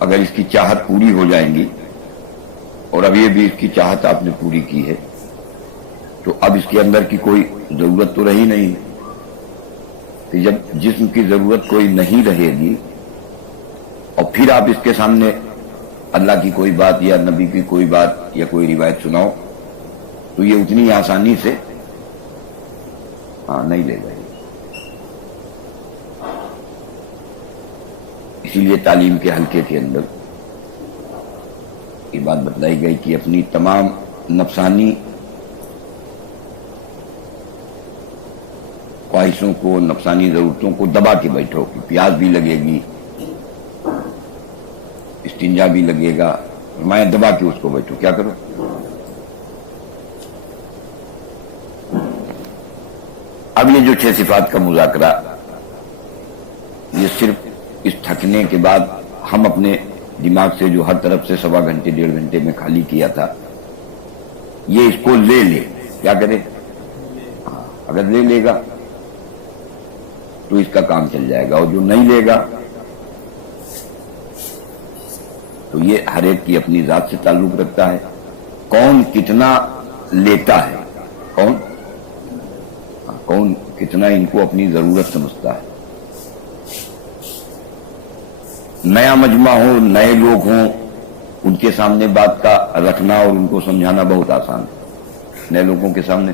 اگر اس کی چاہت پوری ہو جائیں گی، اور اب یہ بھی اس کی چاہت آپ نے پوری کی ہے، تو اب اس کے اندر کی کوئی ضرورت تو رہی نہیں. کہ جب جسم کی ضرورت کوئی نہیں رہے گی اور پھر آپ اس کے سامنے اللہ کی کوئی بات یا نبی کی کوئی بات یا کوئی روایت سناؤ تو یہ اتنی آسانی سے نہیں لے گا. اسی لیے تعلیم کے حلقے کے اندر یہ بات بتلائی گئی کہ اپنی تمام نفسانی خواہشوں کو، نفسانی ضرورتوں کو دبا کے بیٹھو. کہ پیاس بھی لگے گی، استنجا بھی لگے گا، میں دبا کے اس کو بیٹھو. کیا کرو؟ اب یہ جو 6 صفات کا مذاکرہ، یہ صرف اس تھکنے کے بعد ہم اپنے دماغ سے جو ہر طرف سے 1.25 گھنٹے 1.5 گھنٹے میں خالی کیا تھا، یہ اس کو لے لے. کیا کرے؟ اگر لے لے گا تو اس کا کام چل جائے گا، اور جو نہیں لے گا تو یہ ہر ایک کی اپنی ذات سے تعلق رکھتا ہے. کون کتنا لیتا ہے، کون کتنا ان کو اپنی ضرورت سمجھتا ہے. نیا مجمع ہو، نئے لوگ ہوں، ان کے سامنے بات کا رکھنا اور ان کو سمجھانا بہت آسان ہے. نئے لوگوں کے سامنے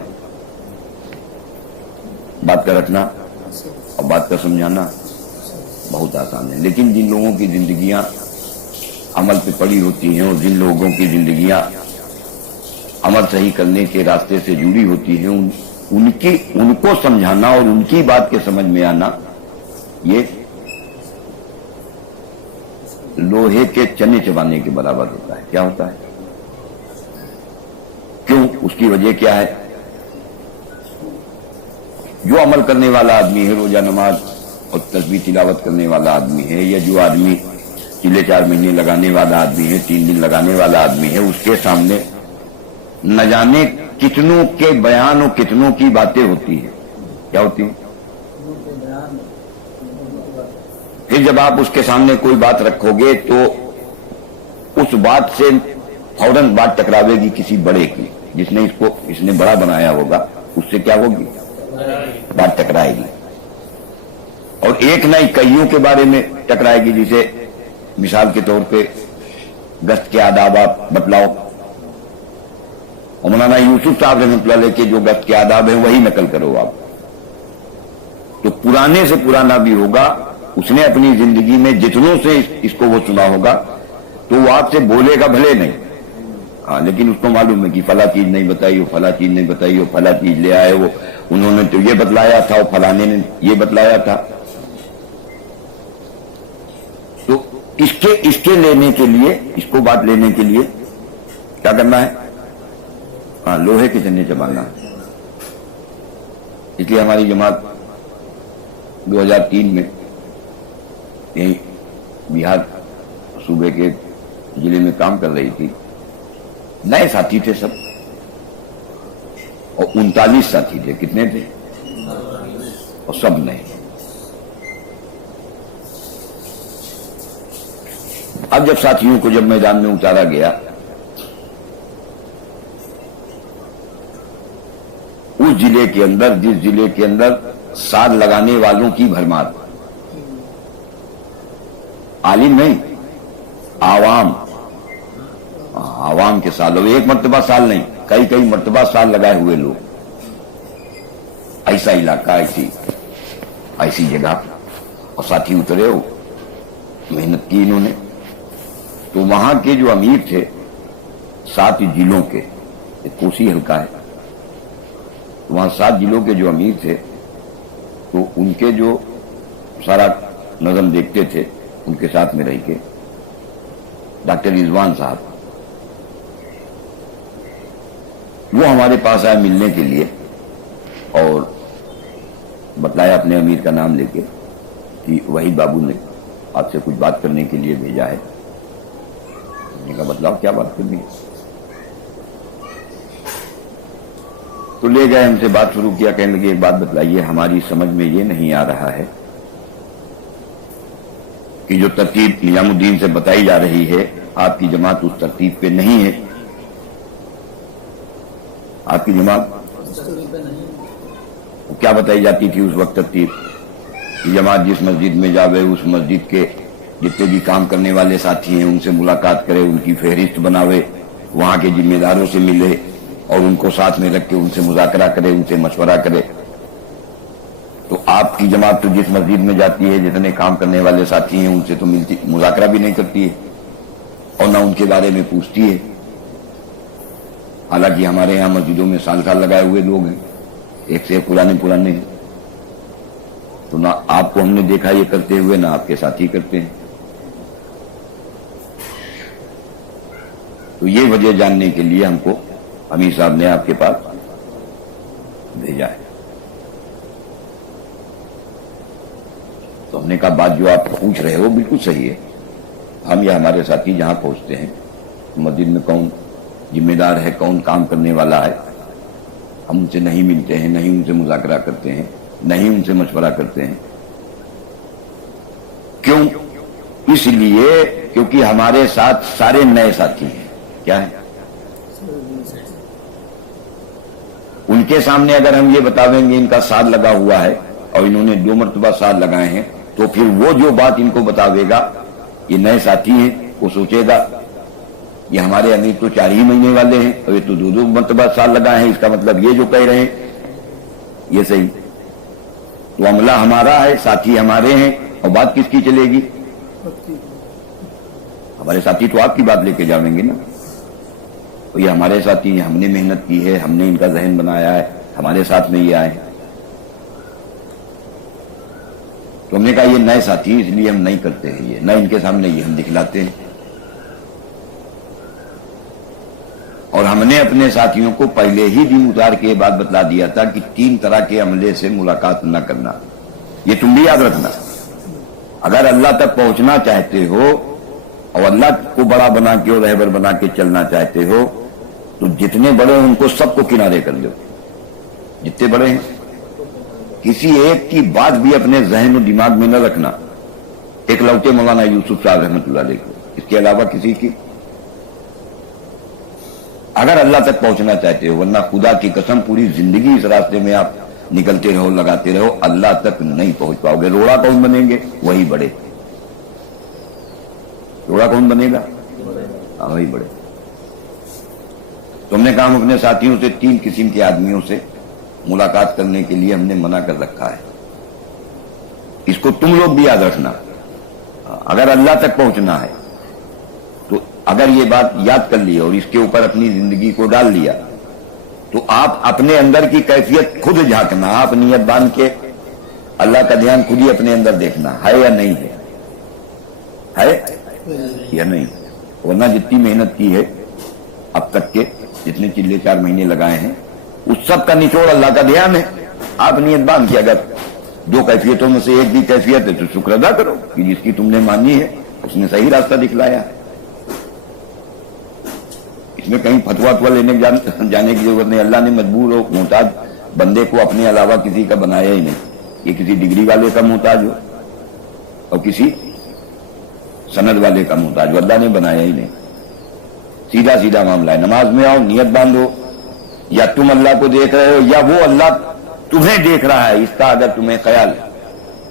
بات کا رکھنا اور بات کا سمجھانا بہت آسان ہے. لیکن جن لوگوں کی زندگیاں عمل پہ پڑی ہوتی ہیں اور جن لوگوں کی زندگیاں عمل صحیح کرنے کے راستے سے جڑی ہوتی ہیں، ان کو سمجھانا اور ان کی بات کے سمجھ میں آنا، یہ لوہے کے چنے چبانے کے برابر ہوتا ہے. کیا ہوتا ہے؟ کیوں؟ اس کی وجہ کیا ہے؟ جو عمل کرنے والا آدمی ہے، روزہ نماز اور تسبیح تلاوت کرنے والا آدمی ہے، یا جو آدمی 4 مہینے لگانے والا آدمی ہے، 3 دن لگانے والا آدمی ہے، اس کے سامنے نہ جانے کتنوں کے بیان اور کتنوں کی باتیں ہوتی ہیں. کیا ہوتی ہیں؟ پھر جب آپ اس کے سامنے کوئی بات رکھو گے تو اس بات سے فوراً بات ٹکراوے گی کسی بڑے کی، اس نے بڑا بنایا ہوگا، اس سے کیا ہوگی؟ بات ٹکرائے گی. اور ایک نہ کئیوں کے بارے میں ٹکرائے گی. جسے مثال کے طور پہ گشت کے آداب آپ بتلاؤ، اور مولانا یوسف صاحب رحمۃ اللہ علیہ کے جو گشت کے آداب ہیں وہی نقل کرو آپ. تو پرانے سے پرانا بھی ہوگا، اس نے اپنی زندگی میں جتنوں سے اس کو وہ سنا ہوگا، تو وہ آپ سے بولے گا بھلے نہیں، لیکن اس کو معلوم ہے کہ فلاں چیز نہیں بتائی ہو، فلاں چیز نہیں بتائی ہو، فلاں چیز لے آئے وہ، انہوں نے تو یہ بتلایا تھا، اور فلانے نے یہ بتلایا تھا. تو اس کے لینے کے لیے، اس کو بات لینے کے لیے کیا کرنا ہے؟ لوہے کے چنے چبانا. اس لیے ہماری جماعت 2003 میں یہیں بہار صوبے کے ضلع میں کام کر رہی تھی. نئے ساتھی تھے سب، اور 39 ساتھی تھے. کتنے تھے؟ اور سب نئے. اب جب ساتھیوں کو جب میدان میں اتارا گیا، اس ضلع کے اندر، جس ضلع کے اندر سال لگانے والوں کی بھرمار، عالم نہیں، عوام کے سال، ایک مرتبہ سال نہیں، کئی مرتبہ سال لگائے ہوئے لوگ. ایسا علاقہ، ایسی جگہ، اور ساتھی اترے ہو، محنت کی انہوں نے. تو وہاں کے جو امیر تھے 7 ضلعوں کے، ایک کوسی حلقہ ہے، وہاں 7 ضلعوں کے جو امیر تھے، تو ان کے جو سارا نظم دیکھتے تھے، ان کے ساتھ میں رہ کے ڈاکٹر رضوان صاحب، وہ ہمارے پاس آئے ملنے کے لیے، اور بتلایا اپنے امیر کا نام لے کے کہ وحید بابو نے آپ سے کچھ بات کرنے کے لیے بھیجا ہے. میں نے کہا بتلاؤ کیا بات کرنی ہے. تو لے گئے، ہم سے بات شروع کیا. کہنے لگے ایک بات بتلائیے، ہماری سمجھ میں یہ نہیں آ رہا ہے کہ جو ترتیب نظام الدین سے بتائی جا رہی ہے آپ کی جماعت اس ترتیب پہ نہیں ہے. آپ کی جماعت کیا بتائی جاتی تھی اس وقت ترتیب؟ کہ جماعت جس مسجد میں جاوے اس مسجد کے جتنے بھی کام کرنے والے ساتھی ہیں ان سے ملاقات کرے، ان کی فہرست بناوے، وہاں کے ذمہ داروں سے ملے اور ان کو ساتھ میں رکھ کے ان سے مذاکرہ کرے، ان سے مشورہ کرے. تو آپ کی جماعت تو جس مسجد میں جاتی ہے جتنے کام کرنے والے ساتھی ہیں ان سے تو ملتی، مذاکرہ بھی نہیں کرتی ہے اور نہ ان کے بارے میں پوچھتی ہے. حالانکہ ہمارے یہاں مسجدوں میں سال سال لگائے ہوئے لوگ ہیں، ایک سے ایک پرانے ہیں. تو نہ آپ کو ہم نے دیکھا یہ کرتے ہوئے، نہ آپ کے ساتھی کرتے ہیں. تو یہ وجہ جاننے کے لیے ہم کو امیر صاحب نے آپ کے پاس بھیجا ہے. تو ہم نے کہا بات جو آپ پوچھ رہے ہو بالکل صحیح ہے. ہم یا ہمارے ساتھی جہاں پہنچتے ہیں مسجد میں کون ذمہ دار ہے، کون کام کرنے والا ہے، ہم ان سے نہیں ملتے ہیں، نہیں ان سے مذاکرہ کرتے ہیں، نہیں ان سے مشورہ کرتے ہیں. کیوں؟ اس لیے کیونکہ ہمارے ساتھ سارے نئے ساتھی ہیں. کیا ہے؟ ان کے سامنے اگر ہم یہ بتاویں گے ان کا ساتھ لگا ہوا ہے اور انہوں نے 2 مرتبہ ساتھ لگائے ہیں، تو پھر وہ جو بات ان کو بتاوے گا، یہ نئے ساتھی ہیں، وہ سوچے گا یہ ہمارے امیر تو 4 ہی مہینے والے ہیں اور یہ تو 2 مرتبہ ساتھ لگائے ہیں، اس کا مطلب یہ جو کہہ رہے ہیں یہ صحیح. تو عملہ ہمارا ہے، ساتھی ہمارے ہیں، اور بات کس کی چلے گی؟ ہمارے ساتھی تو آپ کی بات لے کے جاویں گے نا. تو یہ ہمارے ساتھی ہیں، ہم نے محنت کی ہے، ہم نے ان کا ذہن بنایا ہے، ہمارے ساتھ میں یہ آئے ہیں. تو ہم نے کہا یہ نئے ساتھی، اس لیے ہم نہیں کرتے ہیں یہ، نہ ان کے سامنے یہ ہم دکھلاتے ہیں. اور ہم نے اپنے ساتھیوں کو پہلے ہی دن اتار کے یہ بات بتلا دیا تھا کہ 3 طرح کے عملے سے ملاقات نہ کرنا. یہ تم بھی یاد رکھنا. اگر اللہ تک پہنچنا چاہتے ہو اور اللہ کو بڑا بنا کے اور رہبر بنا کے چلنا چاہتے ہو تو جتنے بڑے ہیں ان کو سب کو کنارے کر دو. جتنے بڑے ہیں کسی ایک کی بات بھی اپنے ذہن و دماغ میں نہ رکھنا. ایک لوٹے مولانا یوسف صاحب رحمۃ اللہ علیہ کو، اس کے علاوہ کسی کی. اگر اللہ تک پہنچنا چاہتے ہو، ورنہ خدا کی قسم پوری زندگی اس راستے میں آپ نکلتے رہو، لگاتے رہو، اللہ تک نہیں پہنچ پاؤ گے. روڑا کون بنیں گے؟ وہی بڑے. روڑا کون بنے گا؟ وہی بڑے. تم نے کہا ہم اپنے ساتھیوں سے 3 قسم کے آدمیوں سے ملاقات کرنے کے لیے ہم نے منع کر رکھا ہے. اس کو تم لوگ بھی یاد رکھنا. اگر اللہ تک پہنچنا ہے تو اگر یہ بات یاد کر لی اور اس کے اوپر اپنی زندگی کو ڈال لیا تو آپ اپنے اندر کی کیفیت خود جھانکنا. آپ نیت باندھ کے اللہ کا دھیان خود ہی اپنے اندر دیکھنا ہے یا نہیں ہے، ہے یا نہیں. ورنہ جتنی محنت کی ہے اب تک کے، جتنے چلے 4 مہینے لگائے ہیں، اس سب کا نچوڑ اللہ کا دھیان ہے. آپ نیت باندھ کے اگر 2 کیفیتوں میں سے ایک بھی کیفیت ہے تو شکر ادا کرو کہ جس کی تم نے مانی ہے اس نے صحیح راستہ دکھلایا. اس میں کہیں فتوا لینے جانے کی ضرورت نہیں. اللہ نے مجبور ہو محتاج بندے کو اپنے علاوہ کسی کا بنایا ہی نہیں. یہ کسی ڈگری والے کا محتاج ہو اور کسی سند والے کا محتاج ہو، اللہ نے بنایا ہی نہیں. سیدھا سیدھا معاملہ ہے. نماز میں آؤ، نیت باندھو، یا تم اللہ کو دیکھ رہے ہو یا وہ اللہ تمہیں دیکھ رہا ہے، اس کا اگر تمہیں خیال ہے.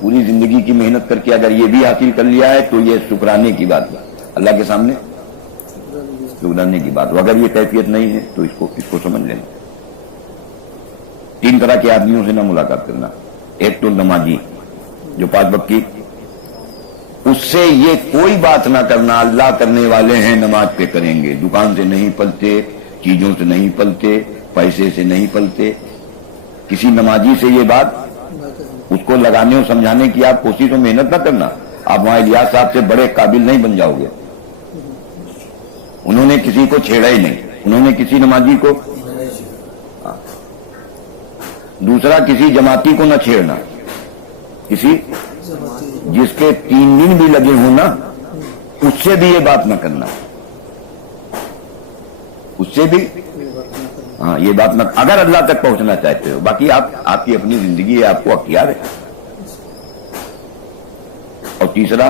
پوری زندگی کی محنت کر کے اگر یہ بھی حاصل کر لیا ہے تو یہ شکرانے کی بات ہے. اللہ کے سامنے شکرانے کی بات. اگر یہ کیفیت نہیں ہے تو اس کو سمجھ لینا. 3 طرح کے آدمیوں سے نہ ملاقات کرنا. ایک تو نمازی جو 5 وقت کی، اس سے یہ کوئی بات نہ کرنا اللہ کرنے والے ہیں نماز پہ کریں گے. دکان سے نہیں پلتے، چیزوں سے نہیں پلتے، پیسے سے نہیں پلتے. کسی نمازی سے یہ بات اس کو لگانے اور سمجھانے کی آپ کوشش و محنت نہ کرنا. آپ وہاں الیاس صاحب سے بڑے قابل نہیں بن جاؤ گے. انہوں نے کسی کو چھیڑا ہی نہیں، انہوں نے کسی نمازی کو. دوسرا، کسی جماعتی کو نہ چھیڑنا. کسی جس کے 3 دن بھی لگے ہوں نا اس سے بھی یہ بات نہ کرنا. اس سے بھی یہ بات نہ، اگر اللہ تک پہنچنا چاہتے ہو. باقی آپ کی اپنی زندگی ہے، آپ کو اختیار ہے. اور تیسرا،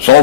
100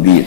20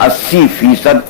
80%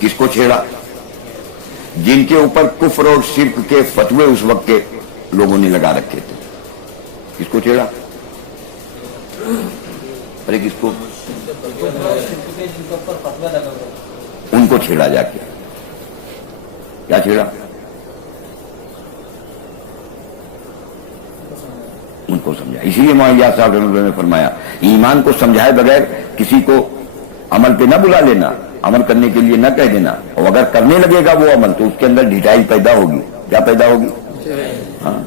کس کو چھیڑا؟ جن کے اوپر کفر اور شرک کے فتوے اس وقت کے لوگوں نے لگا رکھے تھے. کس کو چھیڑا؟ ارے کس کو؟ ان کو چھیڑا جا کے. کیا چھیڑا؟ ان کو سمجھا. اسی لیے مولانا صاحب رحمۃ اللہ نے فرمایا ایمان کو سمجھائے بغیر کسی کو عمل پہ نہ بلا لینا، عمل کرنے کے لیے نہ کہہ دینا، اور اگر کرنے لگے گا وہ عمل تو اس کے اندر ڈھٹائی پیدا ہوگی. کیا پیدا ہوگی؟ ہاں.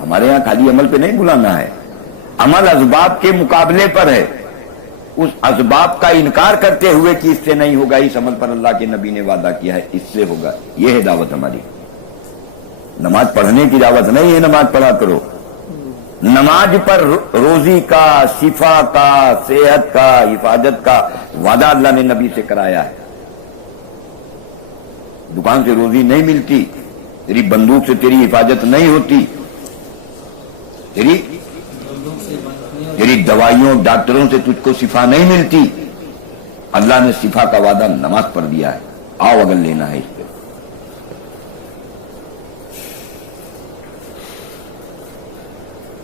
ہمارے یہاں خالی عمل پہ نہیں بلانا ہے، عمل اسباب کے مقابلے پر ہے. اس اسباب کا انکار کرتے ہوئے کہ اس سے نہیں ہوگا، اس عمل پر اللہ کے نبی نے وعدہ کیا ہے اس سے ہوگا. یہ ہے دعوت ہماری. نماز پڑھنے کی دعوت نہیں ہے نماز پڑھا کرو. نماز پر روزی کا، شفا کا، صحت کا، حفاظت کا وعدہ اللہ نے نبی سے کرایا ہے. دکان سے روزی نہیں ملتی، تیری بندوق سے تیری حفاظت نہیں ہوتی، تیری دوائیوں ڈاکٹروں سے تجھ کو شفا نہیں ملتی. اللہ نے شفا کا وعدہ نماز پر دیا ہے. آؤ اگر لینا ہے اس پہ.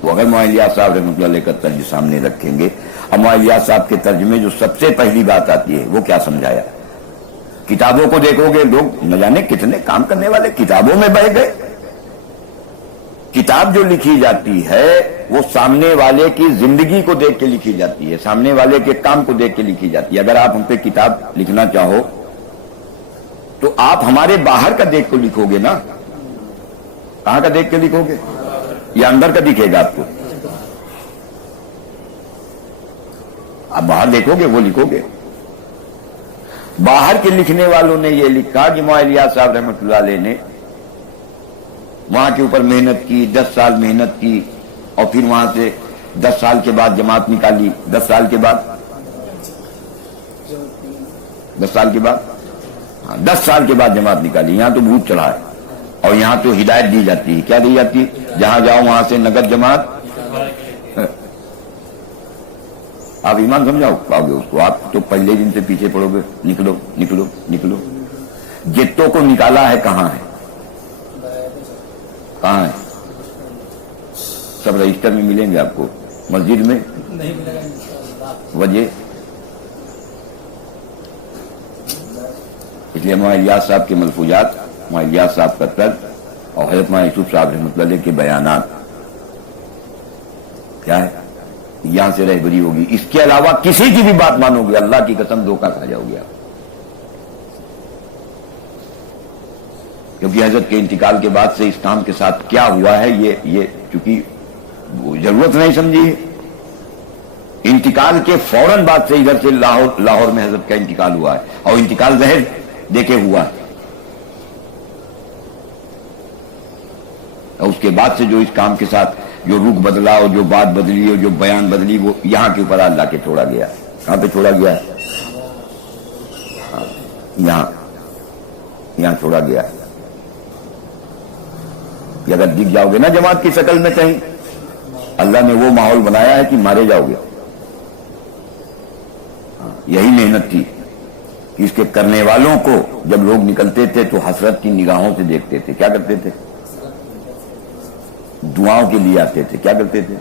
تو اگر مولانا صاحب رحمۃ اللہ علیہ کا ترجمہ سامنے رکھیں گے، اب مولانا صاحب کے ترجمے جو سب سے پہلی بات آتی ہے وہ کیا سمجھایا؟ کتابوں کو دیکھو گے، لوگ نہ جانے کتنے کام کرنے والے کتابوں میں بہہ گئے. کتاب جو لکھی جاتی ہے وہ سامنے والے کی زندگی کو دیکھ کے لکھی جاتی ہے، سامنے والے کے کام کو دیکھ کے لکھی جاتی ہے. اگر آپ ہم پہ کتاب لکھنا چاہو تو آپ ہمارے باہر کا دیکھ کو لکھو گے نا. کہاں کا دیکھ کے لکھو گے؟ یا اندر کا دکھے گا آپ کو؟ آپ باہر دیکھو گے وہ لکھو گے. باہر کے لکھنے والوں نے یہ لکھا کہ مولانا صاحب رحمۃ اللہ علیہ نے وہاں کے اوپر محنت کی، 10 سال محنت کی، اور پھر وہاں سے 10 سال کے بعد جماعت نکالی. 10 سال کے بعد 10 سال کے بعد ہاں 10 سال کے بعد جماعت نکالی. یہاں تو بھوت چڑھا ہے اور یہاں تو ہدایت دی جاتی ہے. کیا دی جاتی ہے؟ جہاں جاؤ وہاں سے نگر جماعت. آپ ایمان سمجھاؤ پاؤ گے اس کو. آپ تو پہلے دن سے پیچھے پڑو گے، نکلو نکلو نکلو. جتوں کو نکالا ہے کہاں ہے؟ کہاں ہے؟ سب رجسٹر میں ملیں گے آپ کو. مسجد میں وجہ اس لیے مولانا صاحب کے ملفوظات، مولانا صاحب کا طرز اور حضرت مولانا یوسف صاحب رحمۃ اللہ علیہ کے بیانات کیا ہے؟ یہاں سے رہبری ہوگی. اس کے علاوہ کسی کی بھی بات مانو گے اللہ کی قسم دھوکہ کھا جاؤ گے آپ. کیونکہ حضرت کے انتقال کے بعد سے اس کام کے ساتھ کیا ہوا ہے یہ چونکہ ضرورت نہیں سمجھی ہے. انتقال کے فوراً بعد سے ادھر سے لاہور میں حضرت کا انتقال ہوا ہے، اور انتقال زہر دے کے ہوا ہے. اور اس کے بعد سے جو اس کام کے ساتھ جو رخ بدلا اور جو بات بدلی اور جو بیان بدلی وہ یہاں کے اوپر اللہ کے چھوڑا گیا. کہاں پہ چھوڑا گیا ہے؟ یہاں چھوڑا گیا ہے. کہ اگر دکھ جاؤ گے نا جماعت کی شکل میں کہیں، اللہ نے وہ ماحول بنایا ہے کہ مارے جاؤ گے. یہی محنت تھی کہ اس کے کرنے والوں کو جب لوگ نکلتے تھے تو حسرت کی نگاہوں سے دیکھتے تھے. کیا کرتے تھے؟ دعاؤں کے لیے آتے تھے. کیا کرتے تھے؟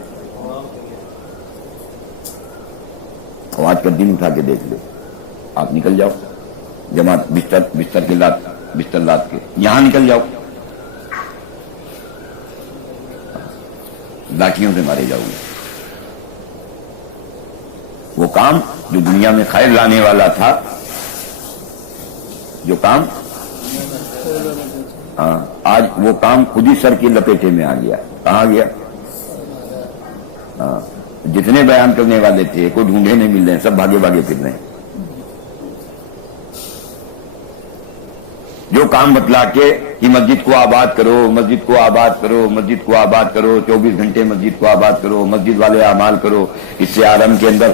اور آج کا دن اٹھا کے دیکھ لو. آپ نکل جاؤ جماعت بستر کے بستر لاد کے یہاں نکل جاؤ، لاٹھیوں سے مارے جاؤ گے. وہ کام جو دنیا میں خیر لانے والا تھا، جو کام آج وہ کام خود ہی سر کی لپیٹے میں آ گیا. کہاں گیا؟ جتنے بیان کرنے والے تھے کوئی ڈھونڈے نہیں مل رہے، سب بھاگے بھاگے پھر رہے ہیں. جو کام بتلا کے کہ مسجد کو آباد کرو، مسجد کو آباد کرو، مسجد کو آباد کرو، 24 گھنٹے مسجد کو آباد کرو، مسجد والے اعمال کرو، اس سے عالم کے اندر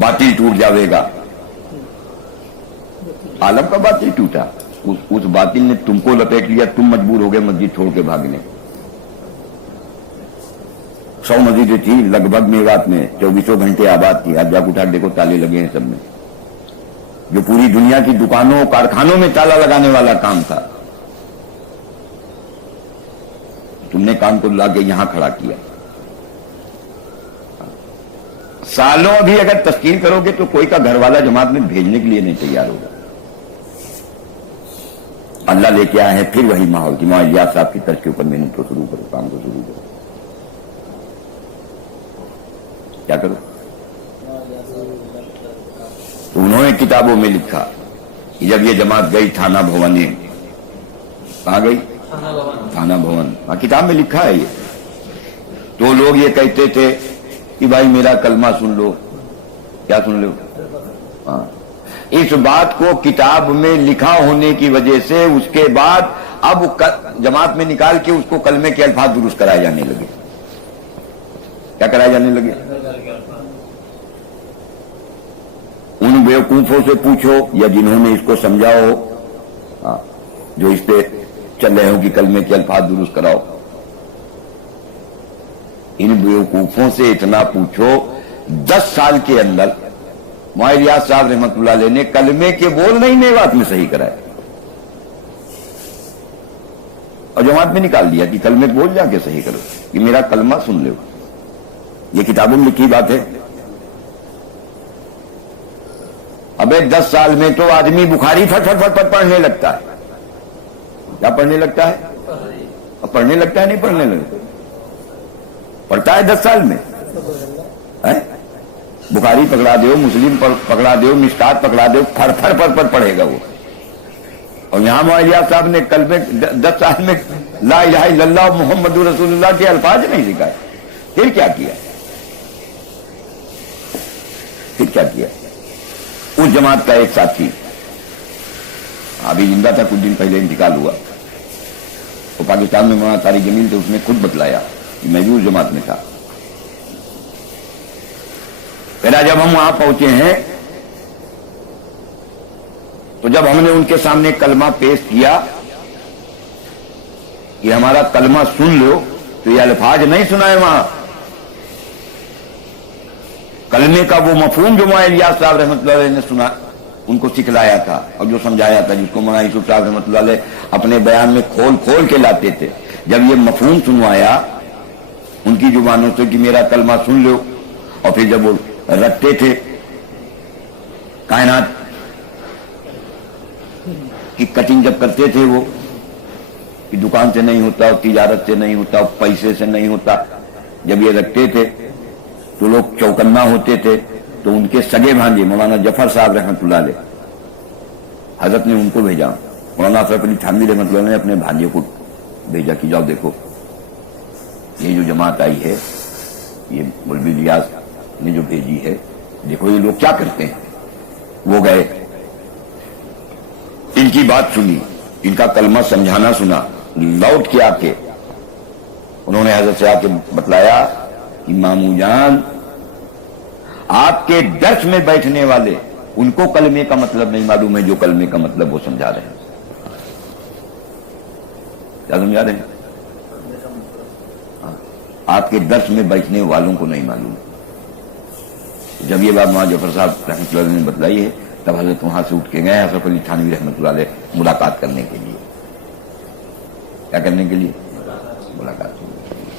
باطل ٹوٹ جاوے گا. عالم کا باطل ٹوٹا، اس باطل نے تم کو لپیٹ لیا، تم مجبور ہو گئے مسجد چھوڑ کے بھاگنے. 100 مسجدیں تھی لگ بھگ میوات میں، 24 گھنٹے آباد تھی. آج جا کے اٹھا دیکھو تالے لگے ہیں سب میں. جو پوری دنیا کی دکانوں کارخانوں میں تالا لگانے والا کام تھا، تم نے کام کو لا کے یہاں کھڑا کیا. سالوں بھی اگر تشکیل کرو گے تو کوئی کا گھر والا جماعت میں بھیجنے کے لیے نہیں تیار ہوگا. اللہ لے کے آئے ہیں پھر وہی ماحول کی معاویہ صاحب کی طرز کے اوپر محنت کو شروع کرو، کام کو شروع کرو. کیا کرو؟ تو انہوں نے کتابوں میں لکھا کہ جب یہ جماعت گئی تھانہ بھونے، کہاں گئی؟ تھانہ بھون. ہاں کتاب میں لکھا ہے یہ. تو لوگ یہ کہتے تھے کہ بھائی میرا کلمہ سن لو. کیا سن لو؟ ہاں. اس بات کو کتاب میں لکھا ہونے کی وجہ سے اس کے بعد اب جماعت میں نکال کے اس کو کلمے کے الفاظ درست کرائے جانے لگے. کیا کرائے جانے لگے؟ ان بیوقوفوں سے پوچھو یا جنہوں نے اس کو سمجھا ہو، جو اس پہ چل رہے ہو کہ کلمے کے الفاظ درست کراؤ، ان بیوقوفوں سے اتنا پوچھو. 10 سال کے اندر معاویہ صاحب رحمت اللہ علیہ نے کلمے کے بول نہیں میوات میں صحیح کرائے اور جماعت میں نکال دیا کہ کلمے بول جا کے صحیح کرو کہ میرا کلمہ سن لو. یہ کتابوں میں لکھی بات ہے. ابے 10 سال میں تو آدمی بخاری پھٹ پھٹ پھٹ پڑھنے لگتا ہے. کیا پڑھنے لگتا ہے؟ اب پڑھنے لگتا ہے نہیں پڑھنے لگتا، پڑھتا ہے 10 سال میں. بخاری پکڑا دو، مسلم پکڑا دو، مشکات پکڑا دو، پھڑ پھڑ پڑھ پڑھ پڑھے گا وہ. اور یہاں معاویہ صاحب نے کل میں 10 سال میں لا الہ الا اللہ محمد رسول اللہ کے الفاظ نہیں سکھائے. پھر کیا کیا؟ پھر کیا کیا؟ اس جماعت کا ایک ساتھی ابھی زندہ تھا، کچھ دن پہلے انتقال ہوا. وہ پاکستان میں مولانا طارق جمیل تھے، اس نے خود بتلایا کہ میں بھی اس جماعت میں تھا. پھر جب ہم وہاں پہنچے ہیں تو جب ہم نے ان کے سامنے کلمہ پیش کیا کہ ہمارا کلمہ سن لو، تو یہ الفاظ نہیں سنائے. وہاں کلمے کا وہ مفہوم جو مولانا الیاس صاحب رحمۃ اللہ علیہ نے سنا، ان کو سکھلایا تھا اور جو سمجھایا تھا، جس کو مولانا یوسف صاحب رحمۃ اللہ علیہ اپنے بیان میں کھول کھول کے لاتے تھے، جب یہ مفہوم سنوایا ان کی زبانوں سے کہ میرا کلمہ سن لو، اور پھر جب وہ رکھتے تھے کائنات کی کٹنگ جب کرتے تھے، وہ کہ دکان سے نہیں ہوتا، تجارت سے نہیں ہوتا، پیسے سے نہیں ہوتا، جب یہ رکھتے تھے تو لوگ چوکنا ہوتے تھے. تو ان کے سگے بھانجے مولانا جعفر صاحب رحمۃ اللہ علیہ، حضرت نے ان کو بھیجا. مولانا اشرف علی تھانوی رحمۃ اللہ نے اپنے بھانجے کو بھیجا کہ جاؤ دیکھو یہ جو جماعت آئی ہے، یہ مولوی ریاض نے جو بھیجی ہے، دیکھو یہ لوگ کیا کرتے ہیں. وہ گئے، ان کی بات سنی، ان کا کلمہ سمجھانا سنا. لوٹ کے آ کے انہوں نے حضرت سے آ کے بتلایا کہ ماموں جان، آپ کے درس میں بیٹھنے والے ان کو کلمے کا مطلب نہیں معلوم ہے جو کلمے کا مطلب وہ سمجھا رہے ہیں. کیا سمجھا رہے ہیں؟ آپ کے درس میں بیٹھنے والوں کو نہیں معلوم. جب یہ بات مولانا جعفر صاحب رحمۃ اللہ علیہ نے بتلائی ہے، تب حضرت وہاں سے اٹھ کے گئے اشرف علی تھانوی رحمۃ اللہ علیہ ملاقات کرنے کے لیے. کیا کرنے کے لیے؟ ملاقات کرنے کے لیے.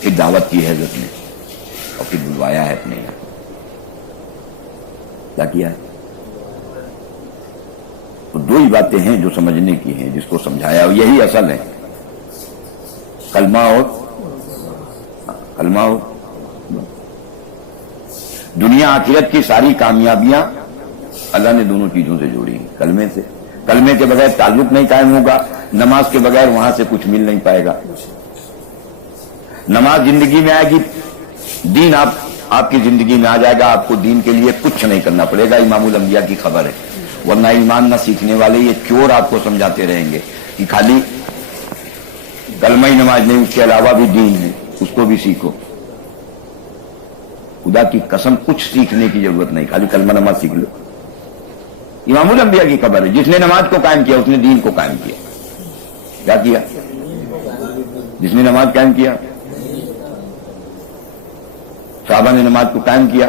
پھر دعوت کی حضرت نے اور پھر بلوایا ہے اپنے یہاں. کیا کیا ہے؟ تو 2 ہی باتیں ہیں جو سمجھنے کی ہیں، جس کو سمجھایا، اور یہی اصل ہے. کلمہ اور دنیا آخرت کی ساری کامیابیاں اللہ نے دونوں چیزوں سے جوڑی ہیں. کلمے سے، کلمے کے بغیر تعلق نہیں قائم ہوگا، نماز کے بغیر وہاں سے کچھ مل نہیں پائے گا. نماز زندگی میں آئے گی، دین آپ کی زندگی میں آ جائے گا، آپ کو دین کے لیے کچھ نہیں کرنا پڑے گا. امام الانبیاء کی خبر ہے. ورنہ ایمان نہ سیکھنے والے یہ چور آپ کو سمجھاتے رہیں گے کہ خالی کلمہ ہی نماز نہیں، اس کے علاوہ بھی دین ہے، اس کو بھی سیکھو. خدا کی قسم کچھ سیکھنے کی ضرورت نہیں، خالی کلمہ نماز سیکھ لو. امام الانبیاء کی خبر ہے، جس نے نماز کو قائم کیا اس نے دین کو قائم کیا. کیا کیا؟ جس نے نماز قائم کیا، صحابہ نے نماز کو قائم کیا،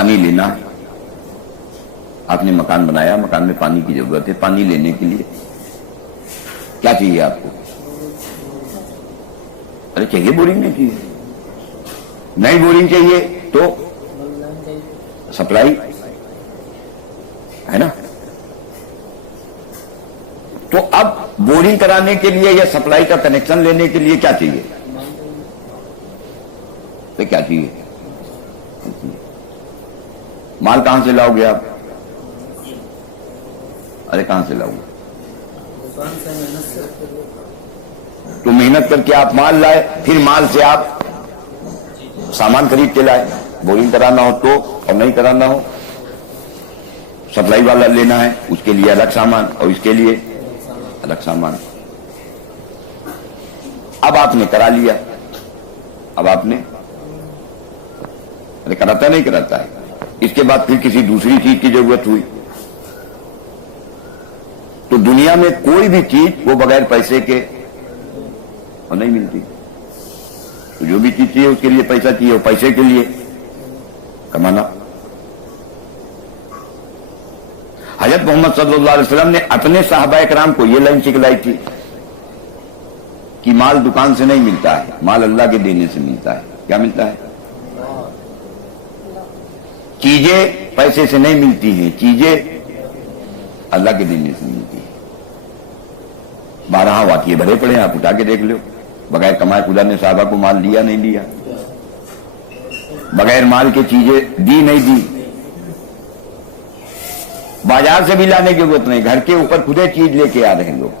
پانی لینا ہے، آپ نے مکان بنایا، مکان میں پانی کی ضرورت ہے، پانی لینے کے لیے کیا چاہیے آپ کو؟ ارے چاہیے بورنگ، نہیں چاہیے، نئی بورنگ چاہیے تو سپلائی ہے نا. تو اب بورنگ کرانے کے لیے یا سپلائی کا کنیکشن لینے کے لیے کیا چاہیے؟ تو کیا چاہیے؟ مال کہاں سے لاؤ گے آپ؟ ارے کہاں سے لاؤ گے؟ تو محنت کر کے آپ مال لائے، پھر مال سے آپ سامان خرید کے لائے. بورنگ کرانا ہو تو اور نہیں کرانا ہو، سپلائی والا لینا ہے، اس کے لیے الگ سامان اور اس کے لیے الگ سامان. اب آپ نے کرا لیا، اب آپ نے ارے کراتا نہیں کراتا ہے، اس کے بعد پھر کسی دوسری چیز کی ضرورت ہوئی. تو دنیا میں کوئی بھی چیز وہ بغیر پیسے کے اور نہیں ملتی. تو جو بھی چیز چاہیے اس کے لیے پیسہ چاہیے، اور پیسے کے لیے کمانا. حضرت محمد صلی اللہ علیہ وسلم نے اپنے صحابہ کرام کو یہ لائن سکھلائی تھی کہ مال دکان سے نہیں ملتا ہے، مال اللہ کے دینے سے ملتا ہے. کیا ملتا ہے؟ چیزیں پیسے سے نہیں ملتی ہیں، چیزیں اللہ کے دینے سے ملتی ہیں. 12 واقعے بھرے پڑے ہیں، آپ اٹھا کے دیکھ لو. بغیر کمائے خدا نے صحابہ کو مال دیا نہیں دیا، بغیر مال کے چیزیں دی نہیں دی. بازار سے بھی لانے کی ضرورت نہیں، گھر کے اوپر خودے چیز لے کے آ رہے ہیں. لوگ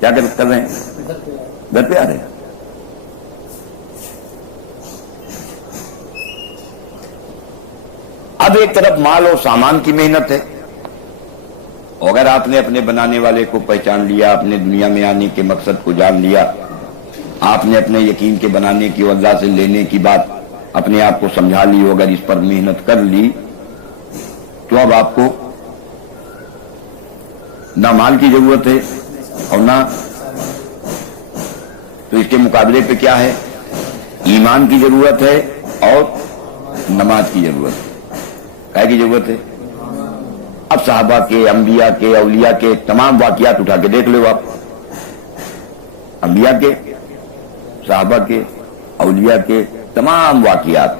کیا کر رہے ہیں؟ گھر پہ آ رہے ہیں. اب ایک طرف مال اور سامان کی محنت ہے، اگر آپ نے اپنے بنانے والے کو پہچان لیا، اپنے دنیا میں آنے کے مقصد کو جان لیا، آپ نے اپنے یقین کے بنانے کی اور اللہ سے لینے کی بات اپنے آپ کو سمجھا لی، اگر اس پر محنت کر لی تو اب آپ کو نہ مال کی ضرورت ہے اور نہ، تو اس کے مقابلے پہ کیا ہے؟ ایمان کی ضرورت ہے اور نماز کی ضرورت ہے. کیا کی ضرورت ہے؟ اب صحابہ کے، انبیاء کے، اولیاء کے تمام واقعات اٹھا کے دیکھ لو آپ. انبیاء کے، صحابہ کے، اولیاء کے تمام واقعات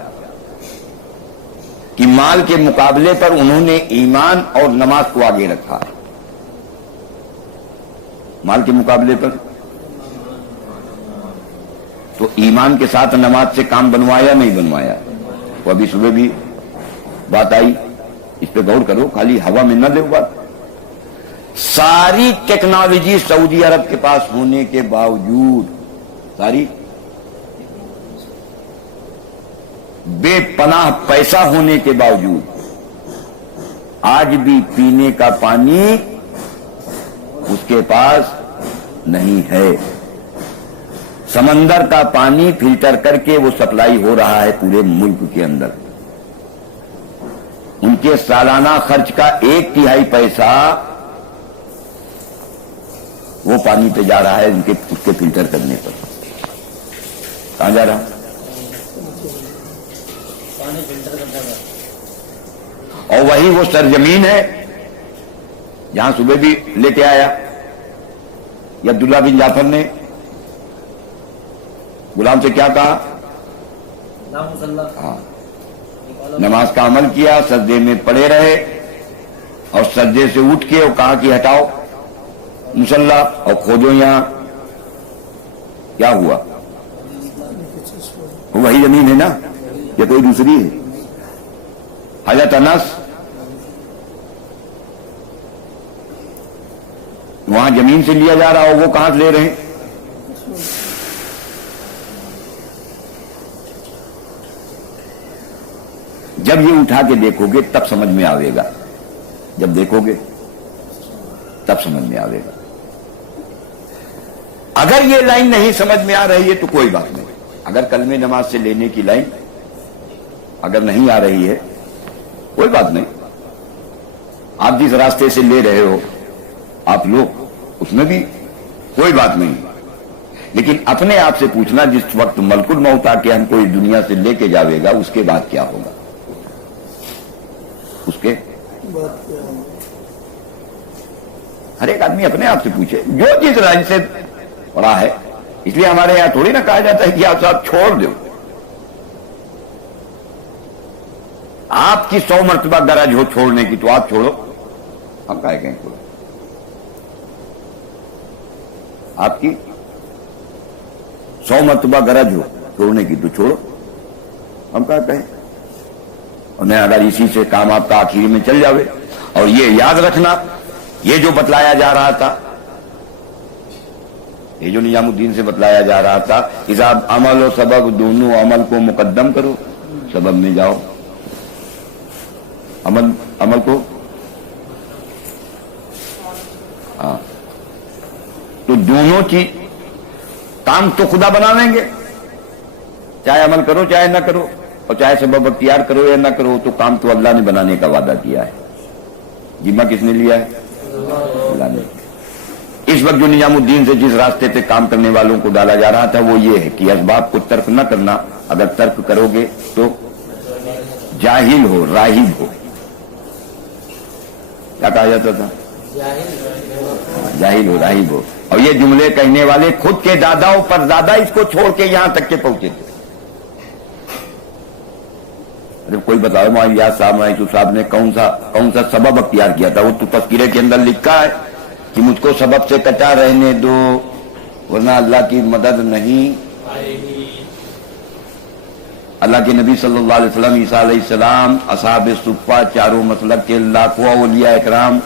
کہ مال کے مقابلے پر انہوں نے ایمان اور نماز کو آگے رکھا. مال کے مقابلے پر تو ایمان کے ساتھ نماز سے کام بنوایا نہیں بنوایا؟ وہ ابھی صبح بھی بات آئی، اس پہ غور کرو، خالی ہوا میں نہ دے بات. ساری ٹیکنالوجی سعودی عرب کے پاس ہونے کے باوجود، ساری بے پناہ پیسہ ہونے کے باوجود، آج بھی پینے کا پانی اس کے پاس نہیں ہے. سمندر کا پانی فلٹر کر کے وہ سپلائی ہو رہا ہے پورے ملک کے اندر. ان کے سالانہ خرچ کا 1/3 پیسہ وہ پانی پہ جا رہا ہے، اس کے فلٹر کرنے پر. کہاں جا رہا؟ اور وہی وہ سرزمین ہے جہاں صبح بھی لے کے آیا یہ عبداللہ بن جعفر نے غلام سے کیا کہا؟ ہاں، نماز کا عمل کیا، سجدے میں پڑے رہے اور سجدے سے اٹھ کے اور کہا کہ ہٹاؤ مصلی اور کھودو یہاں. کیا ہوا؟ وہی زمین ہے نا یا کوئی دوسری ہے؟ حضرت انس وہاں زمین سے لیا جا رہا ہو، وہ کہاں سے لے رہے ہیں؟ جب یہ اٹھا کے دیکھو گے تب سمجھ میں آئے گا، جب دیکھو گے تب سمجھ میں آئے گا. اگر یہ لائن نہیں سمجھ میں آ رہی ہے تو کوئی بات نہیں. اگر کلمہ نماز سے لینے کی لائن اگر نہیں آ رہی ہے کوئی بات نہیں. آپ جس راستے سے لے رہے ہو آپ لوگ، اس میں بھی کوئی بات نہیں. لیکن اپنے آپ سے پوچھنا جس وقت ملک الموت آ کے ہم کو اس دنیا سے لے کے جاوے گا اس کے بعد کیا ہوگا. اس کے ہر ایک آدمی اپنے آپ سے پوچھے جو چیز رائن سے پڑا ہے. اس لیے ہمارے یہاں تھوڑی نہ کہا جاتا ہے کہ آپ صاحب چھوڑ دو. آپ کی 100 مرتبہ غرض ہو چھوڑنے کی تو آپ چھوڑو. ہم کہے کہیں چھوڑو. آپ کی 100 مرتبہ غرض ہو چھوڑنے کی تو چھوڑو. ہم کہا کہیں. اور میں اگر اسی سے کام آپ کا آخری میں چل جاوے. اور یہ یاد رکھنا یہ جو بتلایا جا رہا تھا, یہ جو نظام الدین سے بتلایا جا رہا تھا, اذا عمل و سبب دونوں عمل کو مقدم کرو, سبب میں جاؤ. عمل کو ہاں تو دونوں چیز کام تو خدا بنا لیں گے. چاہے عمل کرو چاہے نہ کرو, اور چاہے سبب اختیار کرو یا نہ کرو, تو کام تو اللہ نے بنانے کا وعدہ کیا ہے. ذمہ کس نے لیا ہے؟ اللہ نے. اس وقت جو نظام الدین سے جس راستے پہ کام کرنے والوں کو ڈالا جا رہا تھا وہ یہ ہے کہ اسباب کو ترک نہ کرنا. اگر ترک کرو گے تو جاہل ہو, راہب ہو. کیا کہا جاتا تھا؟ جاہل ہو, راہب ہو. اور یہ جملے کہنے والے خود کے داداؤں پر دادا اس کو چھوڑ کے یہاں تک کے پہنچے تھے. کوئی بتاؤ یاد صاحب یوسف صاحب نے کون سا سبب اختیار کیا تھا؟ وہ تو تذکرے کے اندر لکھا ہے کہ مجھ کو سبب سے کٹا رہنے دو ورنہ اللہ کی مدد نہیں آئے گی. اللہ کے نبی صلی اللہ علیہ وسلم, عیسیٰ علیہ السلام, اصحاب صفہ, چاروں مسلک کے لاکھوں اولیاء اکرام,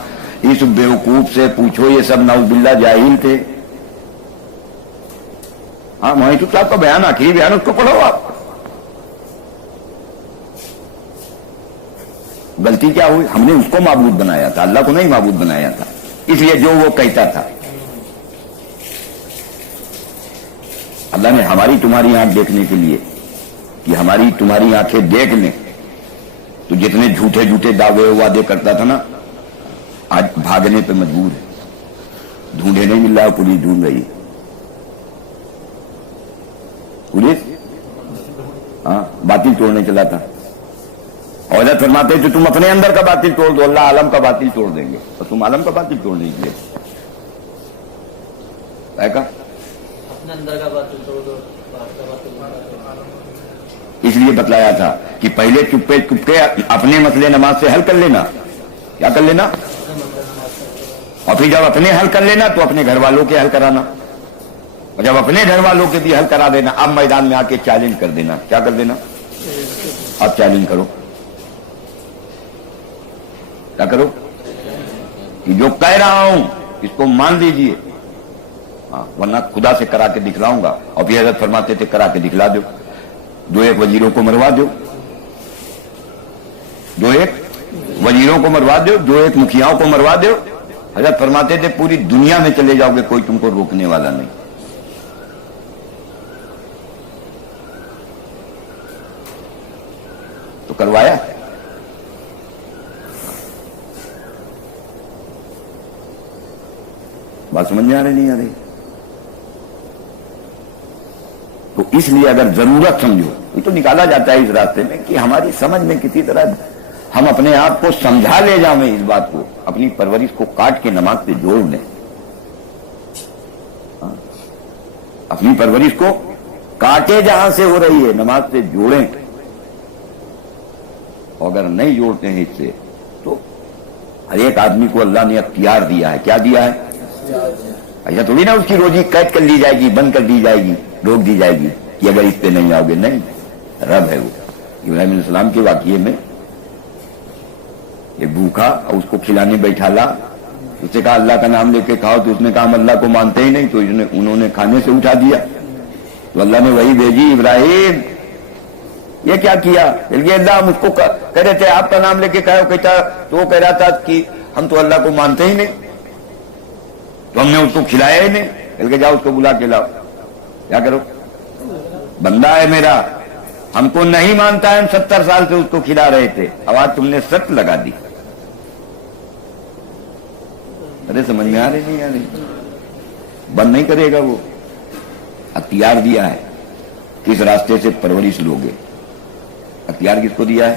اس بیوقوف سے پوچھو یہ سب نعوذ باللہ جاہل تھے. ہاں یوسف صاحب کا بیان, آخری بیان, اس کو پڑھو آپ. غلطی کیا ہوئی؟ ہم نے اس کو معبود بنایا تھا, اللہ کو نہیں معبود بنایا تھا. اس لیے جو وہ کہتا تھا, اللہ نے ہماری تمہاری آنکھ دیکھنے کے لیے کہ ہماری تمہاری آنکھیں دیکھ لیں, تو جتنے جھوٹے جھوٹے دعوے وعدے کرتا تھا نا, آج بھاگنے پہ مجبور ہے. ڈھونڈے نہیں مل رہا, پولیس ڈھونڈ رہی ہے. پولیس ہاں باطل توڑنے چلا تھا. اور حضرت فرماتے تو تم اپنے اندر کا باطل توڑ دو, اللہ عالم کا باطل توڑ دیں گے. اور تم عالم کا باطل توڑنے کے لیے اپنے اندر کا باطل توڑ دو. اس لیے بتلایا تھا کہ پہلے چپے چپے اپنے مسئلے نماز سے حل کر لینا. کیا کر لینا؟ اور پھر جب اپنے حل کر لینا تو اپنے گھر والوں کے حل کرانا. اور جب اپنے گھر والوں کے بھی حل کرا دینا, اب میدان میں آ کے چیلنج کر دینا. کیا کر دینا؟ اب چیلنج کرو. کیا کرو؟ کہ جو کہہ رہا ہوں اس کو مان لیجئے, ورنہ خدا سے کرا کے دکھلاؤں گا. اور پھر حضرت فرماتے تھے کرا کے دکھلا دو. 2-1 وزیروں کو مروا دو, 2-1 وزیروں کو مروا دو, 2-1 مکھیاؤں کو مروا دو. حضرت فرماتے تھے پوری دنیا میں چلے جاؤ گے, کوئی تم کو روکنے والا نہیں. تو کروایا. بات سمجھ میں آ رہی نہیں آ رہی؟ تو اس لیے اگر ضرورت سمجھو, یہ تو نکالا جاتا ہے اس راستے میں کہ ہماری سمجھ میں کسی طرح ہم اپنے آپ کو سمجھا لے جائیں اس بات کو, اپنی پرورش کو کاٹ کے نماز سے جوڑ لیں. اپنی پرورش کو کاٹے جہاں سے ہو رہی ہے نماز سے جوڑیں. اگر نہیں جوڑتے ہیں اس سے تو ہر ایک آدمی کو اللہ نے اختیار دیا ہے. کیا دیا ہے؟ ایسا تھوڑی نا اس کی روزی قید کر لی جائے گی, بند کر دی جائے گی, روک دی جائے گی کہ اگر اس پہ نہیں آؤ گے. نہیں, رب ہے وہ. ابراہیم علیہ السلام کے واقعے میں ایک بھوکا اور اس کو کھلانے بیٹھا لا, اس سے کہا اللہ کا نام لے کے کھاؤ, تو اس نے کہا ہم اللہ کو مانتے ہی نہیں. تو انہوں نے کھانے سے اٹھا دیا. تو اللہ نے وہی بھیجی, ابراہیم یہ کیا کیا؟ بلکہ اللہ مجھ کو کہہ رہے تھے آپ کا نام لے کے کہتا, تو وہ کہہ رہا تھا کہ ہم تو اللہ کو مانتے ہی نہیں, تو ہم نے اس کو کھلایا ہی نہیں. بلکہ جاؤ اس کو بلا کے لاؤ. کیا کرو؟ بندہ ہے میرا, ہم کو نہیں مانتا ہے, ہم 70 سال سے اس کو کھلا رہے تھے, اب آج تم نے شرط لگا دی. ارے سمجھ میں آ رہی نہیں آ رہی؟ بند نہیں کرے گا وہ. اختیار دیا ہے کس راستے سے پرورش لوگے. اختیار کس کو دیا ہے؟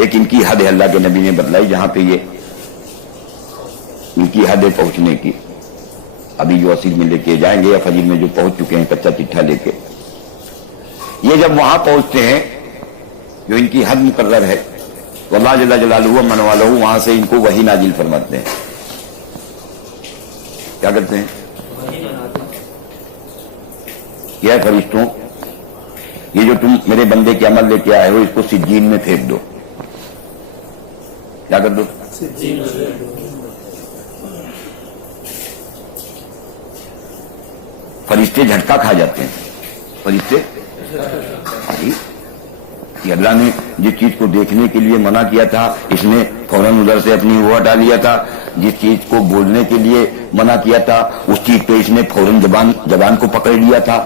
ایک ان کی حد ہے اللہ کے نبی نے بتلائی جہاں پہ یہ ان کی حد ہے پہنچنے کی. ابھی جو اسیر میں لے کے جائیں گے یا فجر میں جو پہنچ چکے ہیں کچا چٹھا لے کے, یہ جب وہاں پہنچتے ہیں جو ان کی حد مقرر ہے تو اللہ جل جلالہ من والہ وہاں سے ان کو وحی نازل فرماتے ہیں. کیا کرتے ہیں؟ کیا فرشتوں یہ جو تم میرے بندے کے عمل لے کے آئے ہو اس کو سجین میں پھینک دو. کیا کر دو؟ فرشتے جھٹکا کھا جاتے ہیں. فرشتے کہ اللہ نے جس چیز کو دیکھنے کے لیے منع کیا تھا اس نے فوراً ادھر سے اپنی وہ ہٹا لیا تھا, جس چیز کو بولنے کے لیے منع کیا تھا اس چیز پہ اس نے فوراً زبان کو پکڑ لیا تھا,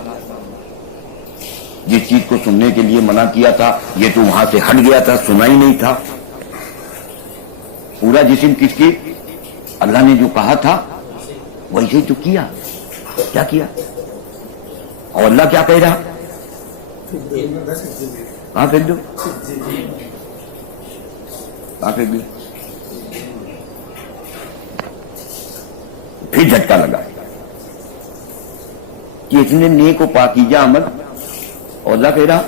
جس چیز کو سننے کے لیے منع کیا تھا یہ تو وہاں سے ہٹ گیا تھا, سنا ہی نہیں تھا. پورا جسم کس کی؟ اللہ نے جو کہا تھا ویسے ہی تو کیا. کیا کیا؟ اور اللہ کیا کہہ رہا؟ کہاں پھینک دو؟ کہاں پھینک دو؟ پھر جھٹکا لگا کہ اتنے نیک و پاکیزہ عمل اور اللہ کہہ رہا.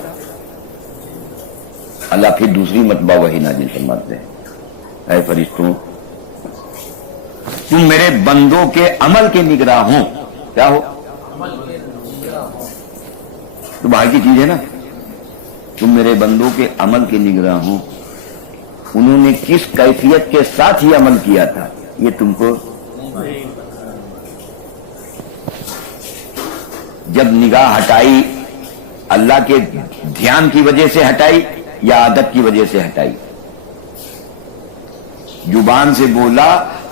اللہ پھر دوسری مرتبہ وحی نازل فرماتے ہیں, اے فرشتوں تم میرے بندوں کے عمل کے نگراں ہو. کیا ہو؟ تو باہر کی چیز ہے نا. تم میرے بندوں کے عمل کے نگراں ہو. انہوں نے کس کیفیت کے ساتھ ہی عمل کیا تھا یہ تم کو جب نگاہ ہٹائی اللہ کے دھیان کی وجہ سے ہٹائی یا عادت کی وجہ سے ہٹائی؟ زبان سے بولا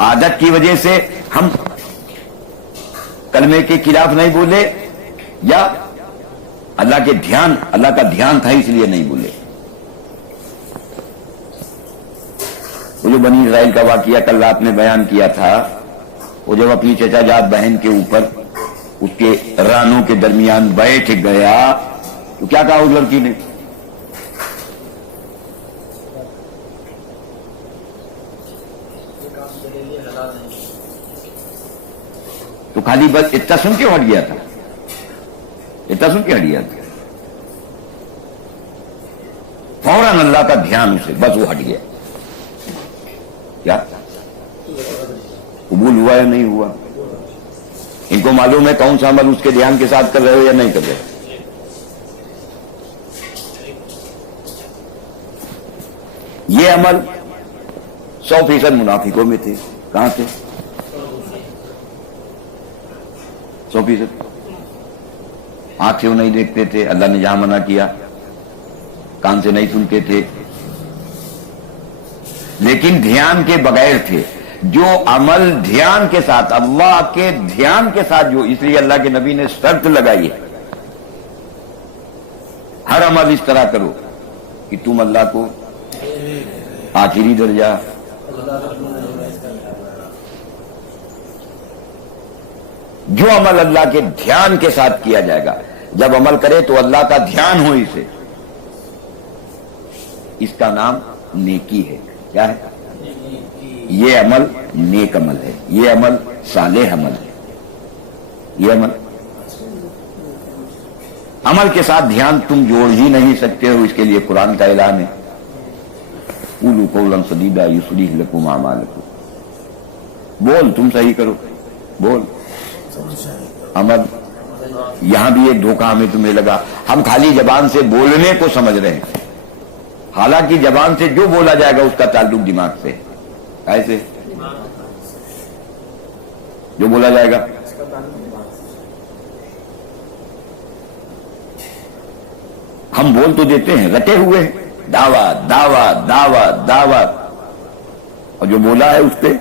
عادت کی وجہ سے ہم کلمے کے خلاف نہیں بولے, یا اللہ کے دھیان اللہ کا دھیان تھا اس لیے نہیں بولے؟ وہ جو بنی اسرائیل کا واقعہ کل رات میں بیان کیا تھا, وہ جب اپنی چچا جات بہن کے اوپر اس کے رانوں کے درمیان بیٹھ گیا تو کیا کہا اس لڑکی نے؟ تو خالی بس اتنا سن کے ہٹ گیا تھا, اتنا سن کے ہٹ گیا تھا. فوراً اللہ کا دھیان اسے بس وہ ہٹ گیا. کیا قبول ہوا یا نہیں ہوا؟ ان کو معلوم ہے کون سا عمل اس کے دھیان کے ساتھ کر رہے ہو یا نہیں کر رہے. یہ عمل 100% منافقوں میں تھے. کہاں سے؟ 100%. آنکھ سے وہ نہیں دیکھتے تھے, اللہ نے جہاں منع کیا. کان سے نہیں سنتے تھے, لیکن دھیان کے بغیر تھے. جو عمل دھیان کے ساتھ, اللہ کے دھیان کے ساتھ, جو اس لیے اللہ کے نبی نے شرط لگائی ہے ہر عمل اس طرح کرو کہ تم اللہ کو آخری درجہ, جو عمل اللہ کے دھیان کے ساتھ کیا جائے گا, جب عمل کرے تو اللہ کا دھیان ہو اسے, اس کا نام نیکی ہے. کیا ہے؟ یہ عمل نیک عمل ہے, یہ عمل صالح عمل ہے. یہ عمل کے ساتھ دھیان تم جوڑ ہی نہیں سکتے ہو. اس کے لیے قرآن کا اعلان ہے, قولوا قولا سدیدا یصلح لکم اعمالکم. بول, تم صحیح کرو, بول. عمل یہاں بھی ایک دھوکہ ہمیں تمہیں لگا, ہم خالی زبان سے بولنے کو سمجھ رہے ہیں, حالانکہ زبان سے جو بولا جائے گا اس کا تعلق دماغ سے. ایسے جو بولا جائے گا ہم بول تو دیتے ہیں, رٹے ہوئے ہیں, دعوت دعوت دعوت دعوت, اور جو بولا ہے اس پہ.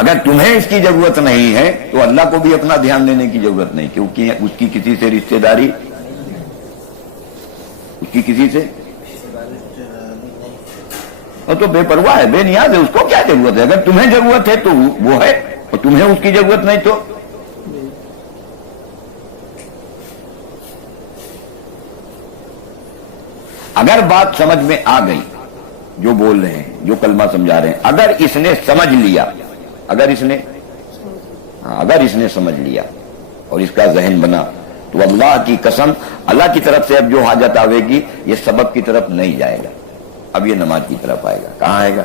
اگر تمہیں اس کی ضرورت نہیں ہے تو اللہ کو بھی اپنا دھیان دینے کی ضرورت نہیں, کیونکہ اس کی کسی سے رشتہ داری, اس کی کسی سے تو بے پرواہ ہے, بے نیاز ہے. اس کو کیا ضرورت ہے؟ اگر تمہیں ضرورت ہے تو وہ ہے, اور تمہیں اس کی ضرورت نہیں تو اگر بات سمجھ میں آ گئی، جو بول رہے ہیں، جو کلمہ سمجھا رہے ہیں، اگر اس نے سمجھ لیا، اگر اس نے سمجھ لیا اور اس کا ذہن بنا، تو اللہ کی قسم، اللہ کی طرف سے اب جو حاجت آئے گی یہ سبب کی طرف نہیں جائے گا، اب یہ نماز کی طرف آئے گا. کہاں آئے گا؟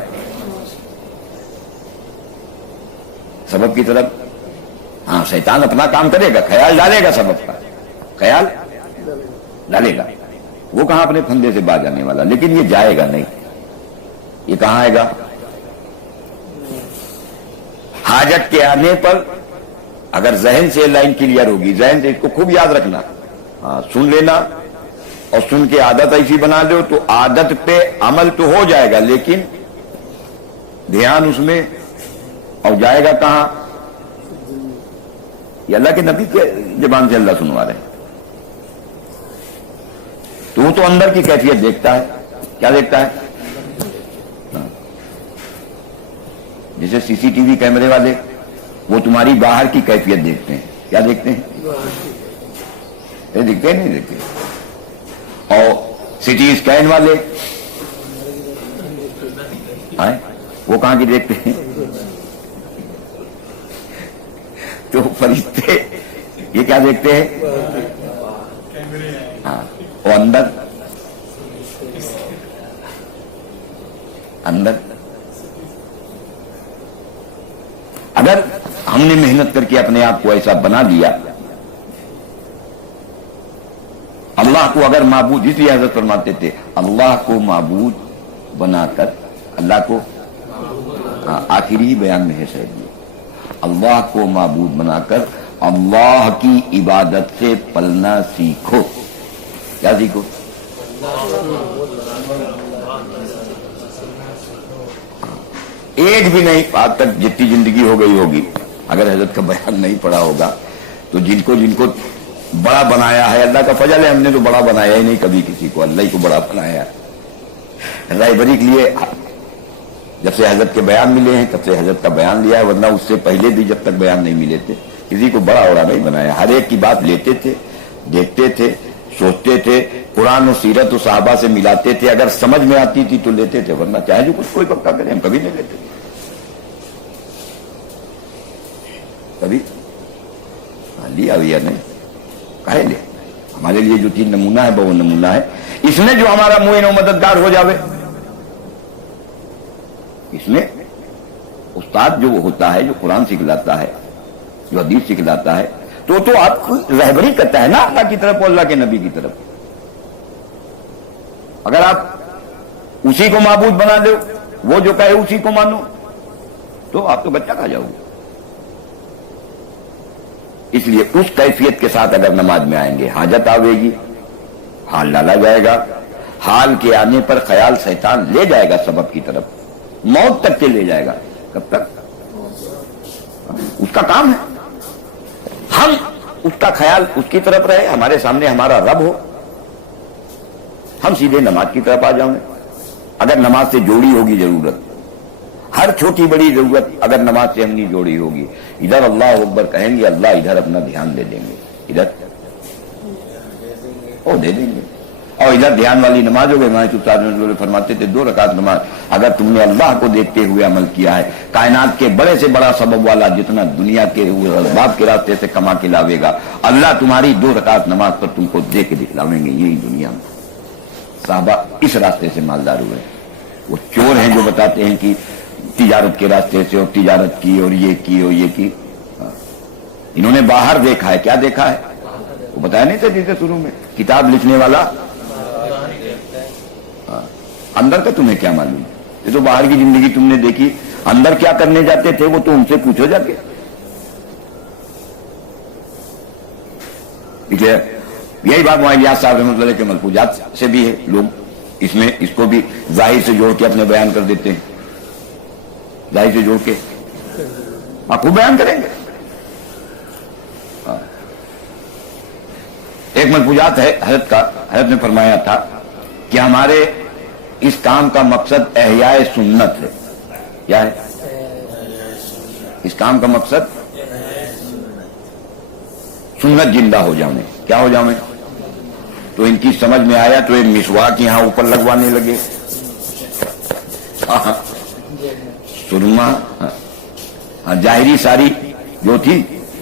سبب کی طرف. ہاں، شیطان اپنا کام کرے گا، خیال ڈالے گا، سبب کا خیال ڈالے گا. وہ کہاں اپنے پھندے سے باز آنے والا، لیکن یہ جائے گا نہیں. یہ کہاں آئے گا؟ حاجت کے آنے پر اگر ذہن سے لائن کلیئر ہوگی، ذہن سے اس کو خوب یاد رکھنا، ہاں سن لینا، اور سن کے عادت ایسی بنا لو تو عادت پہ عمل تو ہو جائے گا، لیکن دھیان اس میں، اور جائے گا کہاں؟ یہ اللہ کے نبی کے زبان سے اللہ سنوا رہے ہیں. تو وہ تو اندر کی کیفیت دیکھتا ہے. کیا دیکھتا ہے؟ جیسے سی سی ٹی وی کیمرے والے، وہ تمہاری باہر کی کیفیت دیکھتے ہیں. کیا دیکھتے ہیں؟ یہ دیکھتے ہیں، نہیں دیکھتے. اور سی ٹی اسکین والے وہ کہاں کی دیکھتے ہیں؟ تو فرشتے یہ کیا دیکھتے ہیں؟ ہاں، وہ اندر اگر ہم نے محنت کر کے اپنے آپ کو ایسا بنا دیا، اللہ کو اگر معبود، اس لیے حضرت فرماتے تھے اللہ کو معبود بنا کر، اللہ کو آخری بیان میں ہے شاید یہ، اللہ کو معبود بنا کر اللہ کی عبادت سے پلنا سیکھو. کیا سیکھو؟ ایک بھی نہیں، آج تک جتنی زندگی ہو گئی ہوگی، اگر حضرت کا بیان نہیں پڑا ہوگا تو جن کو بڑا بنایا ہے، اللہ کا فضل ہے، ہم نے تو بڑا بنایا ہی نہیں کبھی کسی کو، اللہ ہی کو بڑا بنایا ہے. رہبری کے لیے جب سے حضرت کے بیان ملے ہیں تب سے حضرت کا بیان لیا ہے، ورنہ اس سے پہلے بھی جب تک بیان نہیں ملے تھے کسی کو بڑا اوڑا نہیں بنایا. ہر ایک کی بات لیتے تھے، دیکھتے تھے، سوچتے تھے، قرآن و سیرت و صحابہ سے ملاتے تھے، اگر سمجھ میں آتی تھی تو لیتے تھے، ورنہ چاہے جو کچھ کوئی پکا کرے ہم کبھی نہیں لیتے. کبھی لیا ہوئی نہیں کہے لے. ہمارے لیے جو چیز نمونہ ہے وہ نمونہ ہے. اس میں جو ہمارا معین و مددگار ہو جاوے، اس میں استاد جو ہوتا ہے، جو قرآن سکھلاتا ہے، جو حدیث سکھلاتا ہے، تو آپ کو رہبری کرتا ہے نا اللہ کی طرف اور اللہ کے نبی کی طرف. اگر آپ اسی کو معبود بنا دو، وہ جو کہے اسی کو مانو، تو آپ تو بچہ کھا جاؤ گے. اس لیے اس کیفیت کے ساتھ اگر نماز میں آئیں گے، حاجت آوے گی، حال ڈالا جائے گا. حال کے آنے پر خیال شیطان لے جائے گا سبب کی طرف، موت تک کے لے جائے گا. کب تک؟ اس کا کام ہے. ہم اس کا خیال اس کی طرف رہے، ہمارے سامنے ہمارا رب ہو، ہم سیدھے نماز کی طرف آ جاؤں. اگر نماز سے جوڑی ہوگی ضرورت، ہر چھوٹی بڑی ضرورت اگر نماز سے ہم نہیں جوڑی ہوگی، ادھر اللہ اکبر کہیں گے، اللہ ادھر اپنا دھیان دے دیں گے، ادھر وہ دے دیں گے. اور ادھر دھیان والی نماز ہو گئی. ہمارے فرماتے تھے 2 رکعت نماز اگر تم نے اللہ کو دیکھتے ہوئے عمل کیا ہے، کائنات کے بڑے سے بڑا سبب والا جتنا دنیا کے اسباب کے راستے سے کما کے لاوے گا، اللہ تمہاری 2 رکعت نماز پر تم کو دے کے دکھلاویں گے. یہی دنیا میں صحابہ اس راستے سے مالدار ہوئے. وہ چور ہیں جو بتاتے ہیں کہ تجارت کے راستے سے، اور تجارت کی اور یہ کی اور یہ کی. انہوں نے باہر دیکھا ہے. کیا دیکھا ہے؟ وہ بتایا نہیں تھا جیسے شروع میں کتاب لکھنے والا، اندر کا تمہیں کیا معلوم؟ یہ تو باہر کی زندگی تم نے دیکھی، اندر کیا کرنے جاتے تھے وہ تو ان سے پوچھو جا کے. ٹھیک ہے، یہی بات وہاں الیاس صاحب رحمۃ اللہ کے ملفوظات سے بھی ہے. لوگ اس کو بھی ظاہر سے جوڑ کے اپنے بیان کر دیتے ہیں. ظاہر سے جوڑ کے آپ کو بیان کریں گے. ایک ملفوظات ہے حضرت کا، حضرت نے فرمایا تھا کہ ہمارے اس کام کا مقصد احیاء سنت ہے. کیا ہے اس کام کا مقصد؟ سنت زندہ ہو جاؤں. کیا ہو جاؤں؟ تو ان کی سمجھ میں آیا تو ایک مسواک یہاں اوپر لگوانے لگے، سرما ظاہری ساری جو تھی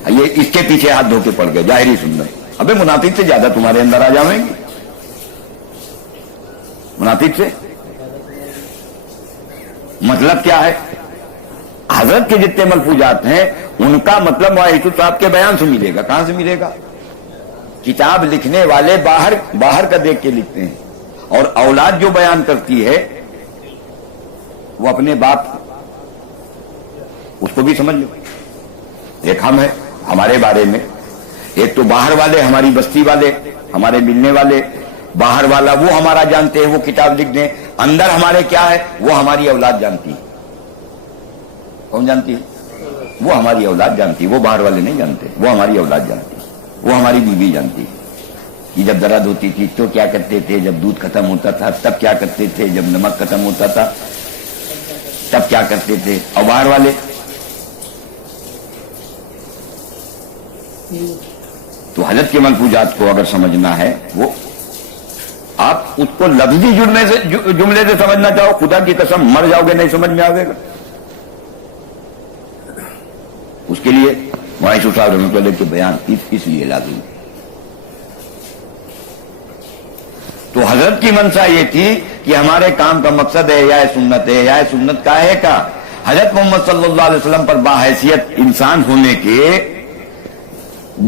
یہ اس کے پیچھے ہاتھ دھو کے پڑ گئے، ظاہری سنت۔ ابے منافق سے زیادہ تمہارے اندر آ جاویں گے، منافق سے۔ مطلب کیا ہے؟ حضرت کے جتنے ملفوظات ہیں ان کا مطلب واحد صاحب کے بیان سے ملے گا۔ کہاں سے ملے گا؟ کتاب لکھنے والے باہر کا دیکھ کے لکھتے ہیں، اور اولاد جو بیان کرتی ہے وہ اپنے باپ اس کو بھی سمجھ لو۔ ایک ہم ہے ہمارے بارے میں، ایک تو باہر والے ہماری بستی والے ہمارے ملنے والے، باہر والا وہ ہمارا جانتے ہیں، وہ کتاب لکھ دیں، اندر ہمارے کیا ہے وہ ہماری اولاد جانتی ہے۔ کون جانتی ہے؟ وہ ہماری اولاد جانتی ہے، وہ باہر والے نہیں جانتے، وہ ہماری اولاد جانتی ہے، وہ ہماری بیوی جانتی ہے کہ جب درد ہوتی تھی تو کیا کرتے تھے، جب دودھ ختم ہوتا تھا تب کیا کرتے تھے، جب نمک ختم ہوتا تھا تب کیا کرتے تھے۔ اور باہر والے تو حضرت کے ملفوظات کو اگر سمجھنا ہے وہ آپ اس کو لفظی جملے سے سمجھنا چاہو، خدا کی قسم مر جاؤ گے نہیں سمجھ میں آئے گا۔ اس کے لیے معاشر صاحب رحمۃ اللہ کے بیان اس لیے لازم ہے۔ تو حضرت کی منشا یہ تھی کہ ہمارے کام کا مقصد ہے یا سنت ہے، یا سنت کا ہے کا حضرت محمد صلی اللہ علیہ وسلم پر باحیثیت انسان ہونے کے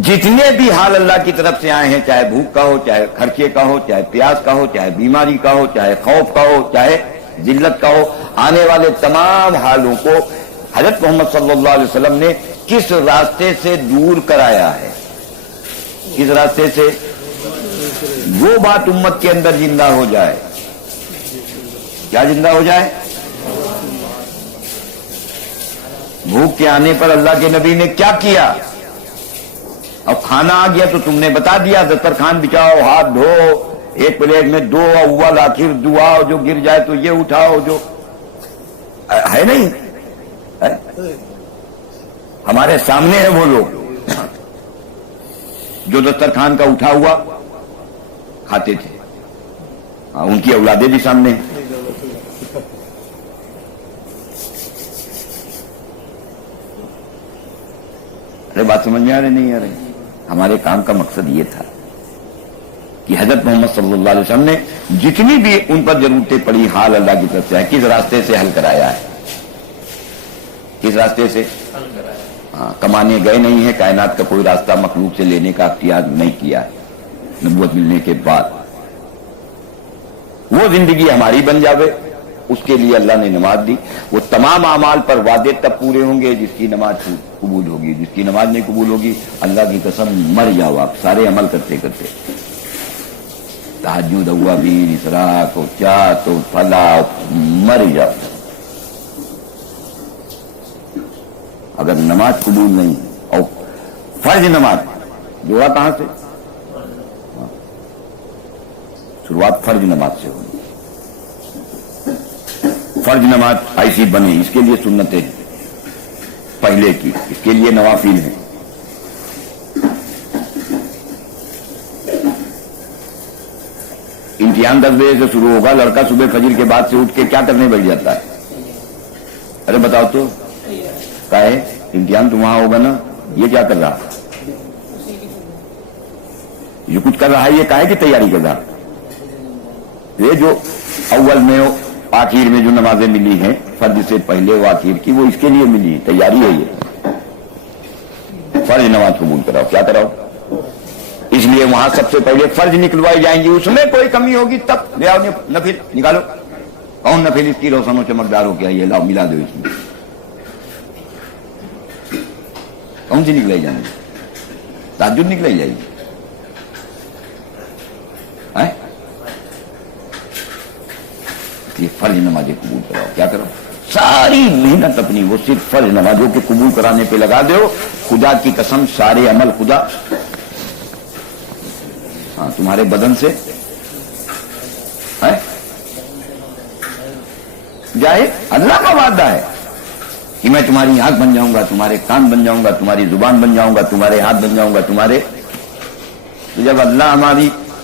جتنے بھی حال اللہ کی طرف سے آئے ہیں، چاہے بھوک کا ہو، چاہے خرچے کا ہو، چاہے پیاس کا ہو، چاہے بیماری کا ہو، چاہے خوف کا ہو، چاہے ذلت کا ہو، آنے والے تمام حالوں کو حضرت محمد صلی اللہ علیہ وسلم نے کس راستے سے دور کرایا ہے؟ کس راستے سے؟ وہ بات امت کے اندر زندہ ہو جائے۔ کیا زندہ ہو جائے؟ بھوک کے آنے پر اللہ کے نبی نے کیا کیا؟ اب کھانا آ گیا تو تم نے بتا دیا، دسترخوان بچھاؤ، ہاتھ دھو، ایک پلیٹ میں دو اول آخر دعا، جو گر جائے تو یہ اٹھاؤ، جو ہے نہیں ہے؟ ہمارے سامنے ہے وہ لوگ جو دسترخوان کا اٹھا ہوا کھاتے تھے، ان کی اولادیں بھی سامنے ہیں۔ ارے بات سمجھ میں آ رہی نہیں آ رہی؟ ہمارے کام کا مقصد یہ تھا کہ حضرت محمد صلی اللہ علیہ وسلم نے جتنی بھی ان پر ضرورتیں پڑی حال اللہ کی طرف سے ہے، کس راستے سے حل کرایا ہے؟ کس راستے سے؟ کمانے گئے نہیں ہیں، کائنات کا کوئی راستہ مخلوق سے لینے کا اختیار نہیں کیا ہے نبوت ملنے کے بعد۔ وہ زندگی ہماری بن جاوے اس کے لیے اللہ نے نماز دی۔ وہ تمام اعمال پر وعدے تب پورے ہوں گے جس کی نماز قبول ہوگی، جس کی نماز نہیں قبول ہوگی اللہ کی قسم مر جاؤ آپ سارے عمل کرتے کرتے، تہجد، اوابین، اسراء کو چاہ تو فلا، مر جاؤ اگر نماز قبول نہیں۔ اور فرض نماز جوڑا کہاں سے؟ شروعات فرض نماز سے ہوگی۔ فرض نماز ایسی بنے، اس کے لیے سنتیں پہلے کی، اس کے لیے نوافل ہیں۔ امتحان 10 بجے سے شروع ہوگا، لڑکا صبح فجر کے بعد سے اٹھ کے کیا کرنے بیٹھ جاتا ہے؟ ارے بتاؤ تو کہے امتحان تو وہاں ہوگا نا، یہ کیا کر رہا؟ یہ کچھ کر رہا ہے، یہ کہے کہ تیاری کر رہا؟ یہ جو اول میں آخر میں جو نمازیں ملی ہیں فرض سے پہلے و آخر کی، وہ اس کے لیے ملی، تیاری ہے یہ۔ فرض نماز قبول کراؤ، کیا کراؤ؟ اس لیے وہاں سب سے پہلے فرض نکلوائی جائیں گی، اس میں کوئی کمی ہوگی تب لے آؤ نفل نکالو۔ کون نفل اس کی روشن و چمکدار ہو کیا یہ لاؤ ملا دو، اس میں کون سی نکلائی جائیں گی؟ تہجد نکلائی جائے گی؟ فرض نمازیں قبول کراؤ، کیا کرو؟ ساری محنت اپنی وہ صرف فرض نمازوں کے قبول کرانے پہ لگا دو۔ خدا کی قسم سارے عمل خدا تمہارے بدن سے جائے۔ اللہ کا وعدہ ہے کہ میں تمہاری آنکھ بن جاؤں گا، تمہارے کان بن جاؤں گا، تمہاری زبان بن جاؤں گا، تمہارے ہاتھ بن جاؤں گا، تمہارے۔ تو جب اللہ ہماری